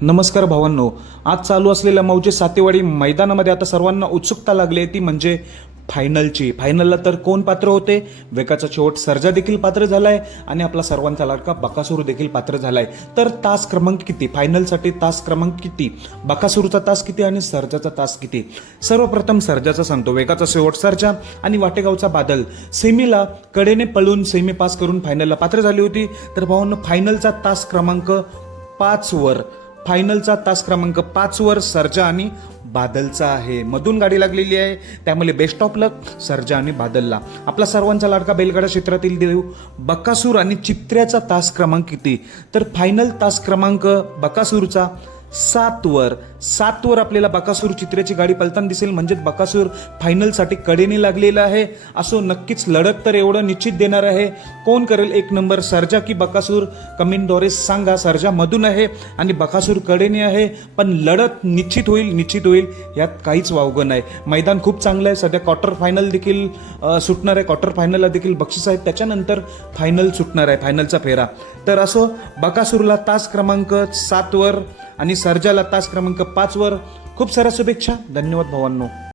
नमस्कार भावांनो आज चालू असलेल्या मौजे सातेवाडी मैदानामध्ये आता सर्वांना उत्सुकता लागली आहे ती म्हणजे फायनलची. फायनलला तर कोण पात्र होते? वेगाचा शेवट सर्जा देखील पात्र झालाय आणि आपला सर्वांचा लाडका बकासूर देखील पात्र झालाय. तर तास क्रमांक किती? फायनलसाठी तास क्रमांक किती? बकासूरचा तास किती आणि सर्जाचा तास किती? सर्वप्रथम सर्जाचा सांगतो. वेगाचा शेवट सर्जा आणि वाटेगावचा बादल. सेमीला कडेने पळून सेमी पास करून फायनलला पात्र झाली होती. तर भावांनो फायनलचा तास क्रमांक पाचवर फायनलचा तास क्रमांक पाचवर सर्जा आणि बादलचा आहे. मधून गाडी लागलेली आहे. त्यामुळे बेस्ट ऑफ लक सर्जा आणि बादलला. आपला सर्वांचा लाडका बैलगाडा क्षेत्रातील देव बकासूर आणि चित्र्याचा तास क्रमांक किती? तर फायनल तास क्रमांक बकासूरचा सातवर. सातवर आपल्याला बकासूर चित्र्याची गाडी पलताना दिसेल. म्हणजेच बकासूर फायनलसाठी कडेने लागलेला आहे. असो नक्कीच लढत तर एवढं निश्चित देणार आहे. कोण करेल एक नंबर? सर्जा की बकासूर? कमेंटद्वारे सांगा. सर्जा मधून आहे आणि बकासूर कडेने आहे. पण लढत निश्चित होईल निश्चित होईल यात काहीच वावगं नाही. मैदान खूप चांगलं आहे. सध्या क्वार्टर फायनल देखील सुटणार आहे. क्वार्टर फायनलला देखील बक्षीस आहेत त्याच्यानंतर फायनल सुटणार आहे. फायनलचा फेरा. तर असो बकासूरला तास क्रमांक सातवर आणि सर्जाला तास क्रमांक पाचवर खूप साऱ्या शुभेच्छा. धन्यवाद भावांनो.